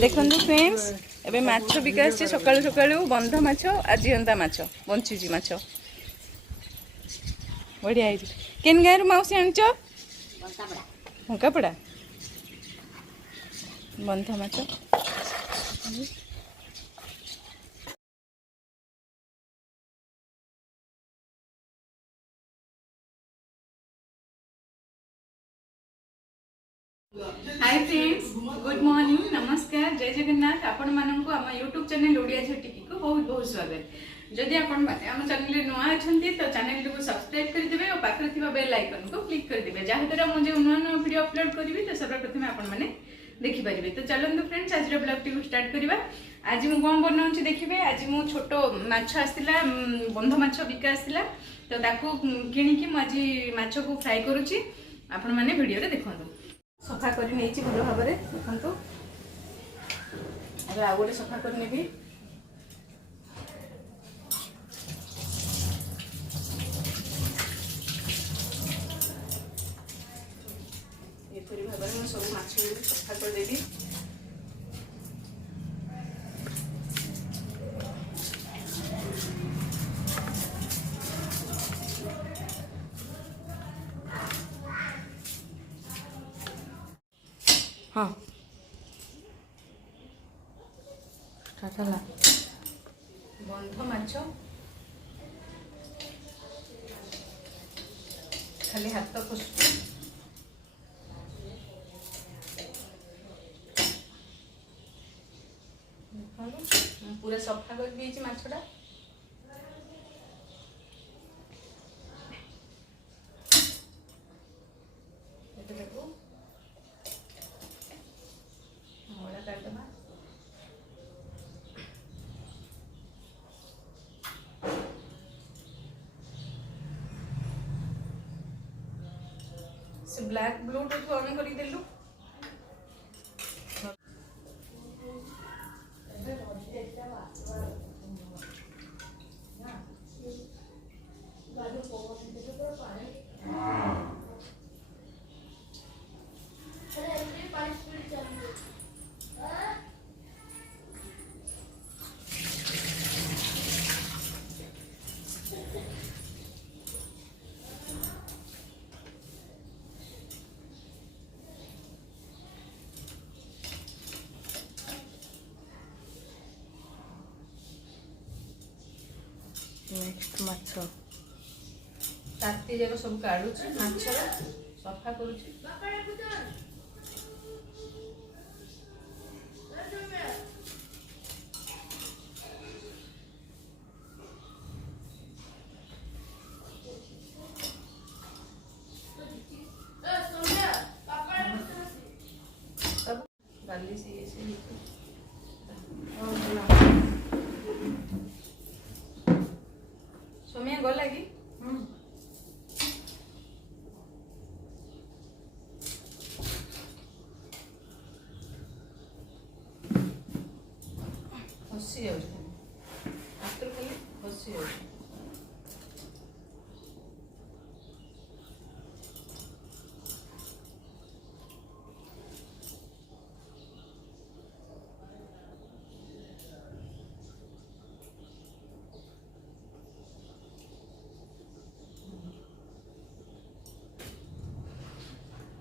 देखो फ्रेंड्स एबे माछ बिका सकाळु सकाळु बंध माछ आज जीवंता माछ बंचीजी माछ बढ़िया है। केन गाँव मौसी आनच हुंकापड़ा बंध माछ हाय फ्रेंड्स गुड मॉर्निंग नमस्कार जय जगन्नाथ आपण मानक आम यूट्यूब चैनल ओडिया झटिकी को बहुत बहुत स्वागत। जदि आपण माने आम चैनल नुआ अछंती तो चैनल को सब्सक्राइब कर देबे और पाखरे थिबा बेल आइकन को क्लिक कर देबे जहाँ द्वारा मु जे नुआ नुआ वीडियो अपलोड करबी तो सर्वप्रथम आपण माने देखि परिबे। तो चलंतु फ्रेंड्स आज ब्लॉग टी स्टार्ट करबा। आज मु कोन बनाउछि देखिबे। आज मु छोटो माछ आस्तिला बंध माछ बिका आस्तिला तो ताकू किणी कि मु आज माछ को फ्राई करूछि आपण माने वीडियो रे देखंतु। सफा कर नहीं भल भाव में देखो अगर आउ गोटे सफा कर नेबी एपरी भाव में सब माछ सफा करदेवी। हाँ बंध माछ खाली हाथ खुश पूरा सफा कर माछटा से ब्लैक ब्लूटूथ ऑन कर देलु नेक्स्ट माछ ताती जाक सब काढू माछ सफा करूची गाली से सोमिया गला कि हसी जाऊँ हाथ खाली हसी जाऊँ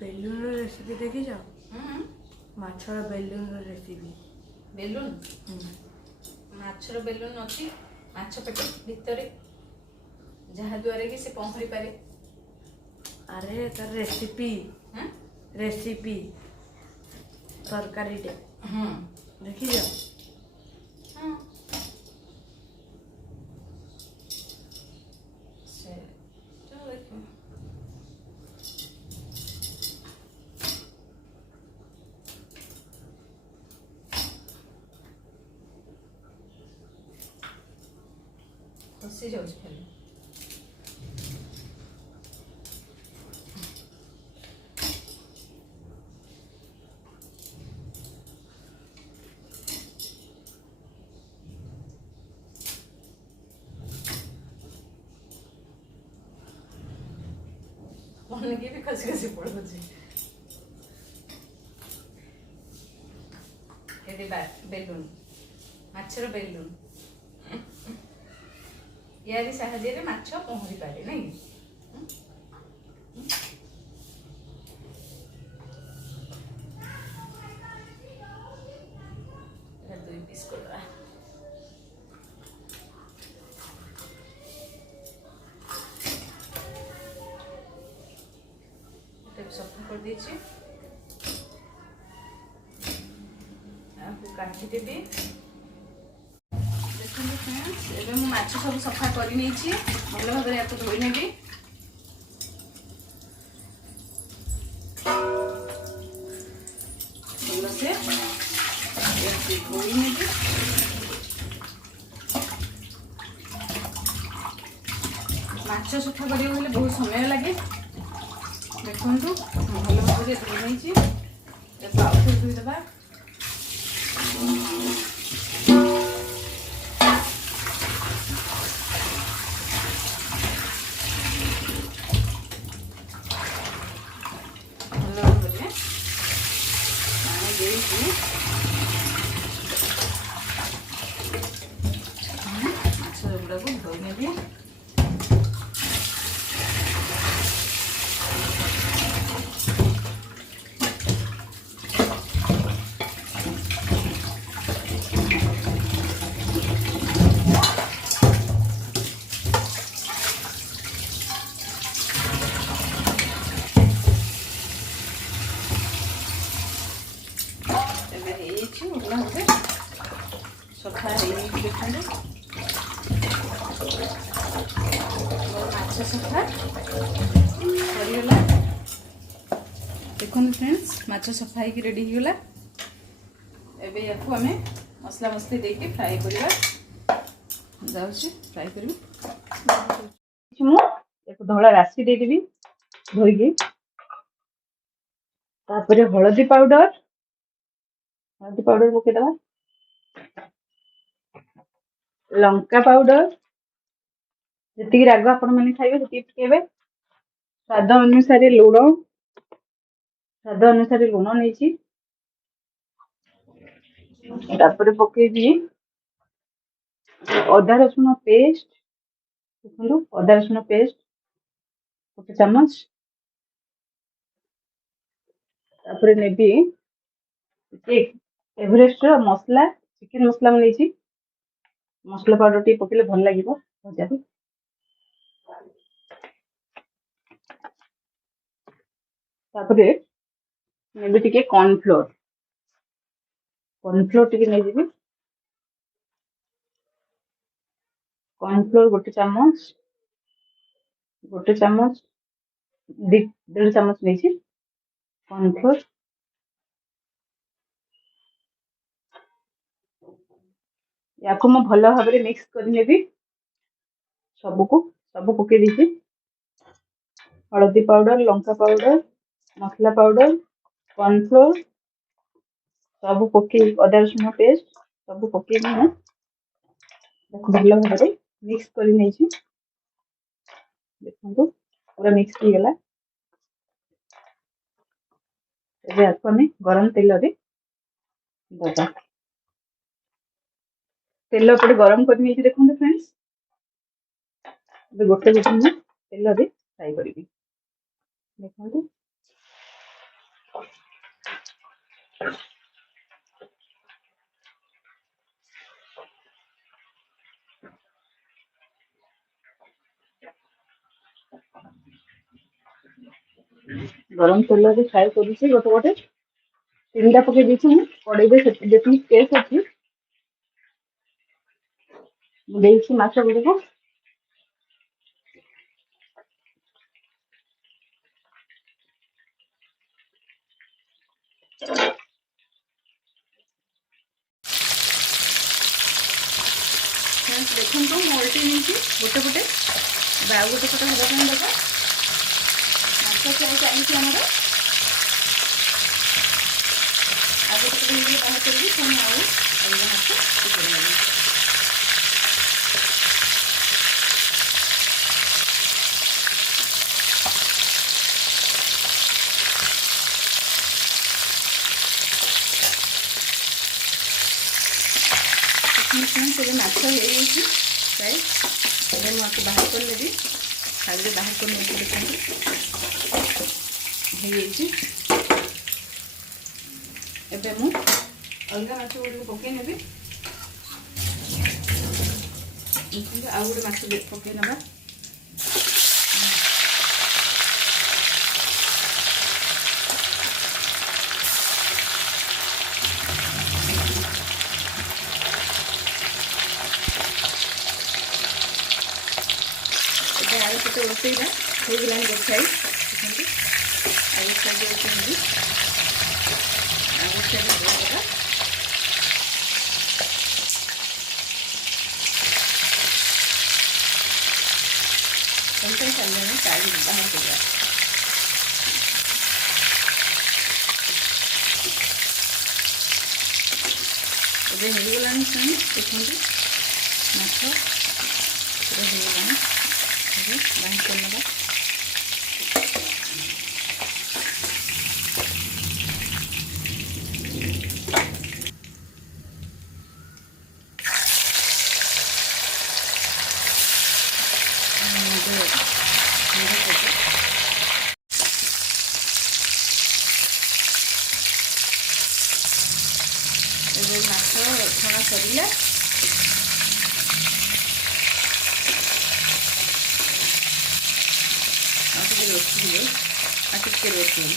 बेलून रेसिपी देखी जाओ माछर बेलून रेसिपी बेलून माछर बेलून अच्छी माछ पेट भितर जहाँ द्वारा कि से पहरी पारे। अरे तार रेसिपी रेसिपी तरकारी देखी जाओ हसी जाऊँ खाली मन की भी खसी खसी पड़ो। बेलून माछर बेलून यारी साहाଯ୍य माछ पहरी पारे नहीं दुई पीस कर सफा कर दीजिए आपको काटिदेवी देखो फ्रेंड्स एवं मु माछ सब सफा कर भल भाव आपको धोई नेबी भलसे धोई नेबी माछ सफा करने बहुत समय लगे देखु भल भाव धोई नहीं आउे धोईदे माछ गुड़ा को धोई नेबी सफा देखते माछ सफा करगला देखो फ्रेंड्स माछ सफा हो रेडी होगला एबे याकू आमे मसला मसली देके फ्राई करबा जाउछी फ्राई करबी मु एक धोला राशि दे देबी धोइके तापर हळदी पाउडर पके दबा लंका पाउडर जी राग आपण मैंने खाइबे से पकेबे स्वाद अनुसार लुण नहीं पकेबी अदा रसुण पेस्ट देखो अदा रसुण पेस्ट गोटे चामच तापर नेबी एवरेस्ट मसला चिकेन मसला नहीं मसला पाउडर टी पकेले भल लगे भजा तापर नेबी टिके कॉर्नफ्लोर टिके नहीं जीवी कॉर्नफ्लोर गोटे चामच 1.5 चामच नहीं कॉर्नफ्लोर या मु भल भाव मिक्स करनेबी सब पके दी हळदी पाउडर लंका पाउडर मसला पाउडर कॉर्नफ्लोर सब पके अदा रसुण पेस्ट सब पके भल भाव मिक्स कर देखो पूरा मिक्स हो गला गरम तेल दबा तेल पे गरम कर देखो फ्रेंड्स गोटे गोटे तेल फ्राई करी देखो गरम तेल फ्राई कर गोटे गोटे 3टा पके दी कड़े जी स्पेस अच्छी माछ गुड़ देखो मोल्टी नहीं गोटे गोटे बाउ गोटे पट हाँपाई देख माछ चलती आमर आगे बाहर करी पुणी अलग माछ ଏବେ ମାଛ ହେଇଯାଇଛି ପ୍ରାୟ। ଏବେ ମୁଁ ଆକୁ ବାହାର କରିନେବି, ଥାଳିରେ ବାହାର କରିନେବି। ଦେଖନ୍ତୁ ହେଇଯାଇଛି। ଏବେ ମୁଁ ଅଲଗା ମାଛ ଗୁଡ଼ିକୁ ପକାଇ ନେବି। ଆଉ ଗୋଟେ ମାଛ ପକାଇ ନେବା। ଏବେ ଆଳୁ ପଟେ ରୋଷେଇଟା ହେଇଗଲାଣି ଗୋଟେ ସାଇଡ୍। ଦେଖନ୍ତୁ ଆଉ ଗୋଟେ ସାଇଡ୍ ରୋଷେଇ ଆଉ ଗୋଟେ ସାଇଡ୍ ଦେବା। sometimes I'm କାଢ଼ି ବାହାର କରିବା। ଏବେ ହେଇଗଲାଣି ଫ୍ରେଣ୍ଡ, ଦେଖନ୍ତୁ ମାଛ ଏବେ ହେଇଗଲାଣି। ଏବେ ବାହାର କରିନେବା। ଏବେ ମାଛ ଛଣା ସରିଲା। ଆଉ ଟିକେ ରୋଷେଇ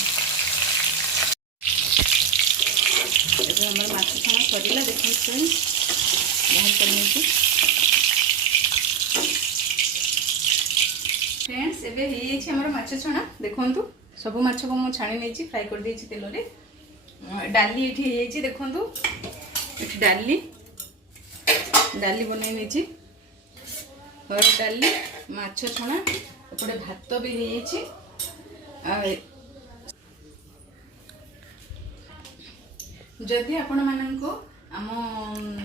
ଏବେ ଆମର ମାଛ ଛଣା ସରିଲା। ଦେଖନ୍ତୁ ବାହାର କରିନେଇଛି। फ्रेंड्स एबे ହେଇଯାଇଛି ଆମର ମାଛ ଛଣା। ଦେଖନ୍ତୁ ସବୁ ମାଛକୁ ମୁଁ ଛାଣି ନେଇଛି, ଫ୍ରାଏ କରି ଦେଇଛି ତେଲରେ। ଡାଲି ଏଠି ହେଇଯାଇଛି। ଦେଖନ୍ତୁ ଏଠି ଡାଲି ବନେଇ ନେଇଛି। ଡାଲି, ମାଛ ଛଣା, ଏପଟେ ଭାତ ବି ହେଇଯାଇଛି। जदि आपण माननको आम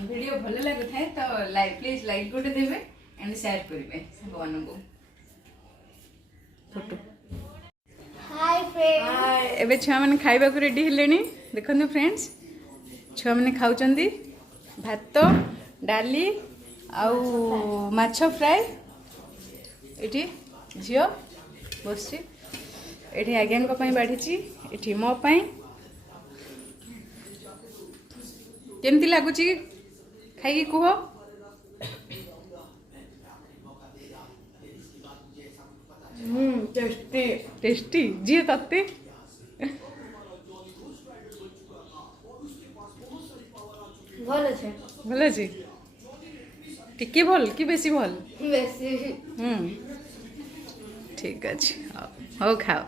वीडियो भल लगी थाए तो प्लीज लाइक गोटे देवे एंड शेयर करेंगे भगवान को। फोटो हाय फ्रेंड्स, एबे छुआ माने खाइबा को रेडी हेलेनी। देखंतु फ्रेंड्स, छुआ माने खाउचंदी भात, डाली आउ माछ फ्राए। एठी झियो बसची, एठी आज्ञा को पई बाढीची, एठी मो पई। केमती लागुची खाई कुह? टेस्टी टेस्टी जी तते भल अछि। भल अछि टिके भल कि बेसी भल? बेसी। ठीक अछि। हो खाओ।